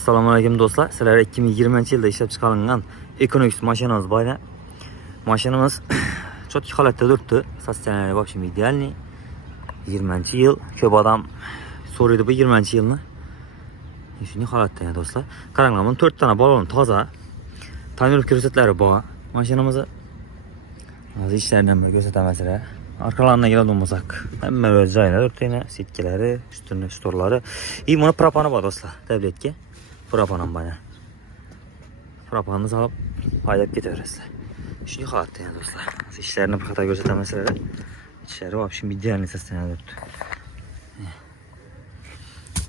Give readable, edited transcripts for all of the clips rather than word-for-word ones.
Assalamualaikum do'stlar. Sizlar 2020-yilda ishlab chiqarilgan Econox mashinamiz bor. Mashinamiz cho'tki holatda turibdi. Sostenali вообще idealniy. 20-yil. Ko'p odam so'raydi bu 20-yilni. Shunday holatda do'stlar. Qaranglar, buni 4 tane balon toza. Tonirovka ko'rsatlari bor. Mashinamizni hozir ishlarini ham ko'rsataman sizlarga. Arkalarına geladigan bo'lsak, hamma o'z joyida, 4 tane sitkalari, ustuni, storlari. Buni propani bor do'stlar, tabletga. Propan ham bor. Propanni solib haydab ketaverasizlar. Shunday holatda yana do'stlar. İşlerini bir xato ko'rsataman sizlarga. İşleri вообще idealniy sostenali turibdi.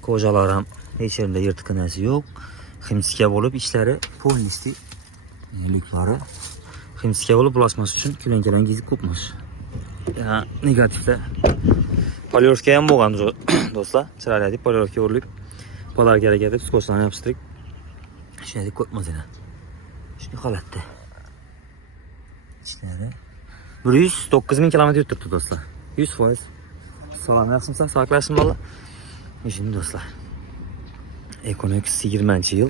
Ko'jalar ham hech yerda yirtiq narsa yo'q. Ximsiga bo'lib ishlari polnisti liklari. Ximsiga bo'lib bulaşması uchun ko'lankadan gizib ko'pmish. Ya negatifda polirovka ham bo'lgan do'stlar. Chiroyli deb polirovka urilib, polarga harakat deb skotchlarni yopishtirib. Shunday deb ko'pmiz yana. Shunday holatda. İçlari 109 000 kilometr yuribdi do'stlar. 100%. Salom yaxshimsan, saqlashim bola. Şimdi do'stlar. Econox 20-yil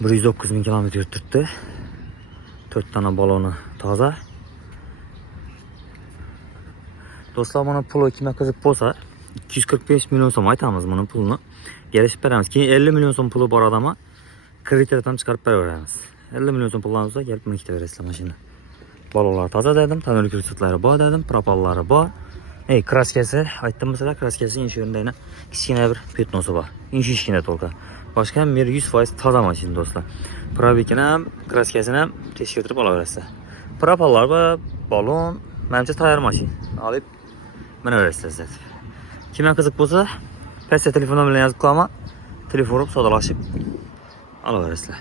109 000 kilometr yuribdi. 4 tane balonu toza. Do'stlar, buni puli kimga qiziq bo'lsa 245 million so'm aytamiz buni pulini. Kelishib beramiz. Keyin 50 million so'm puli bor odamga kreditdan chiqarib beraveramiz. 50 million so'm pullarni olsa kelib meni ketaverasizlar mashina. Balonlar toza dedim, tonirovka ko'rsatlari bor dedim, propallari bor. Kraskasi aytdim sizlarga, kraskasi inshurendayna kichkina bir petnosi bor. Inshishkina to'lqa. Boshqa ham 100% toza mashina do'stlar. Probekini ham, kraskasini ham tekshirib olaverasizlar. Propallar va balon, menimcha tayyor mashina. Olib minaverasizlar. Kimga qiziq bo'lsa, pastda telefonlar bilan yozib qo'yaman. Telefon urib savdolashib olaverasizlar.